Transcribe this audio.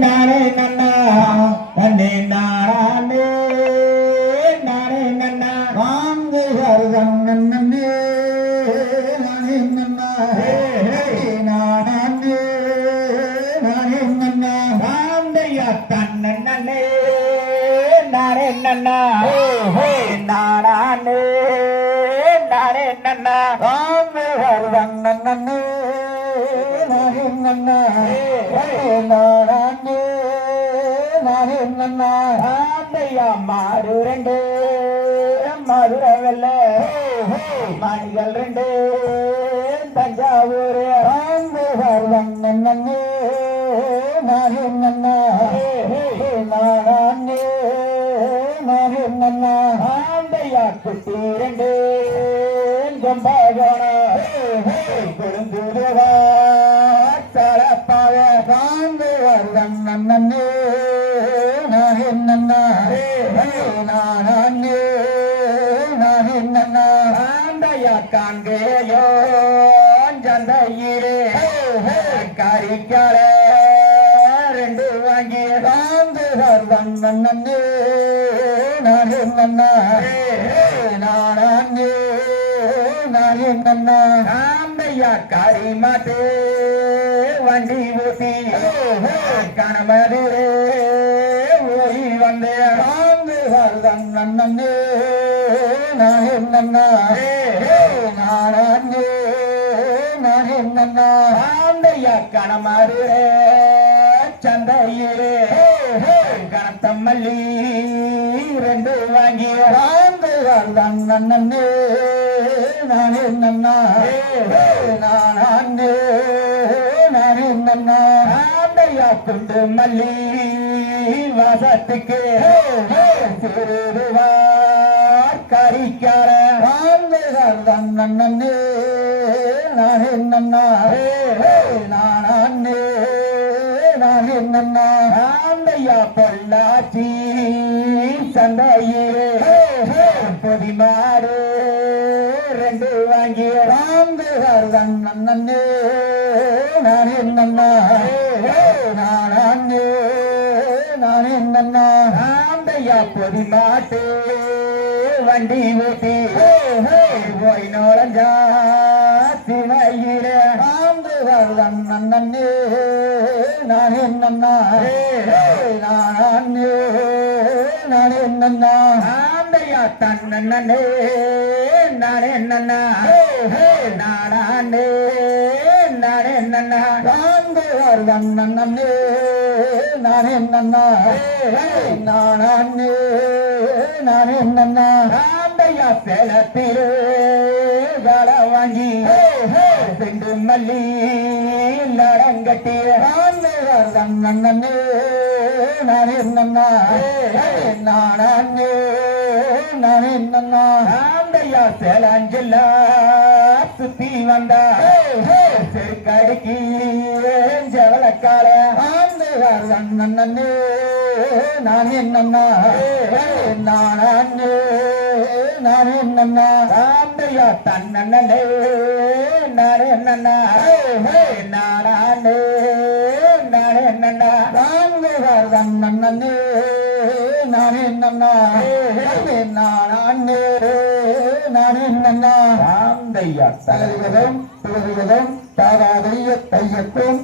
நானே நன்னா நன்னே நானே நானே நன்னா வாங்கு வருதம் நன்னே நானே நன்னா நானே நானே நன்னா வாந்தையா தன்ன நன்னே நானே நன்னா நானே நானே நன்னா வாங்கு வருதம் நன்னே நானே நன்னா நானே நானே நன்னா ஆந்தையா மாடு ரெண்டு மதுரை வெல்ல மணிகள் ரெண்டு தஞ்சாவூர் ஆந்து வருதம் நன்னே நானே நன்னா நானே நானே நன்னா ஆந்தையா குட்டி ரெண்டு கொம்பாகோண கொடுந்துருவா தலப்பாக சாந்து வருதம் நன்னே நானே நன்னா நானே நானே நன்னா ஆந்தையா காங்கேயோ சந்தையிலே கறிக்கால ரெண்டு வாங்கி சாந்து வருதம் நன்னே நானே நன்னா நானே நானே நன்னா ஆந்தையா கறி மாட்டு வண்டி ஊட்டி கணமதிலே ஓடி வந்தே சாந்து வருதம் நன்னே நானே நன்னா நானே நானே நன்னா ஆந்தையா கணமதிலே சந்தையிலே கணத்தம்மல்லி ரெண்டு வாங்கி சாந்து வருதம் நன்னே நானே நன்னா நானே நானே நன்னா ஆந்தையா குண்டு மல்லி வாசத்துக்கு சிறுவார் கறிக்கார ஆந்து வருதம் நன்னே நானே நன்னா நானே நானே நன்னா ஆந்தையா பொள்ளாச்சி சந்தையிலே பொதிமாறு ரெண்டு வாங்கி ஆந்து வருதம் நன்னே நானே நன்னா நானே நானே நன்னா ஆந்தையா பொதிமாட்டு வண்டி ஊட்டி போய் நோழஞ்சா சிவையிலே ஆந்து வருதம் நன்னே நானே நன்னா நானே நானே நன்னா ஆந்தையா தன்னே நானே நன்னா நானே நானே நன்னா ஆந்து வருதம் நன்னே நானே நன்னா நானே நானே நன்னா ஆந்தையா சேலத்திலே வேலை வாங்கி செண்டு மல்லி நடங்கட்டி ஆந்து வருதம் நன்னே நானே நன்னா நானே நானே நன்னா ஆந்தையா சேலஞ்சில்லா சுத்தி வந்தா செருக்கடிக்கு ஜவளக்கால ஆந்து வருதம் நன்னே நானே நன்னா நானே நானே நன்னா ஆந்தையா தன்னே நானே நன்னா நானே நானே நன்னா ஆந்து வருதம் நன்னே நானே நன்னா நானே நானே நன்னா ஆந்தையா தகதிவதும் தாகாதைய தையத்தும்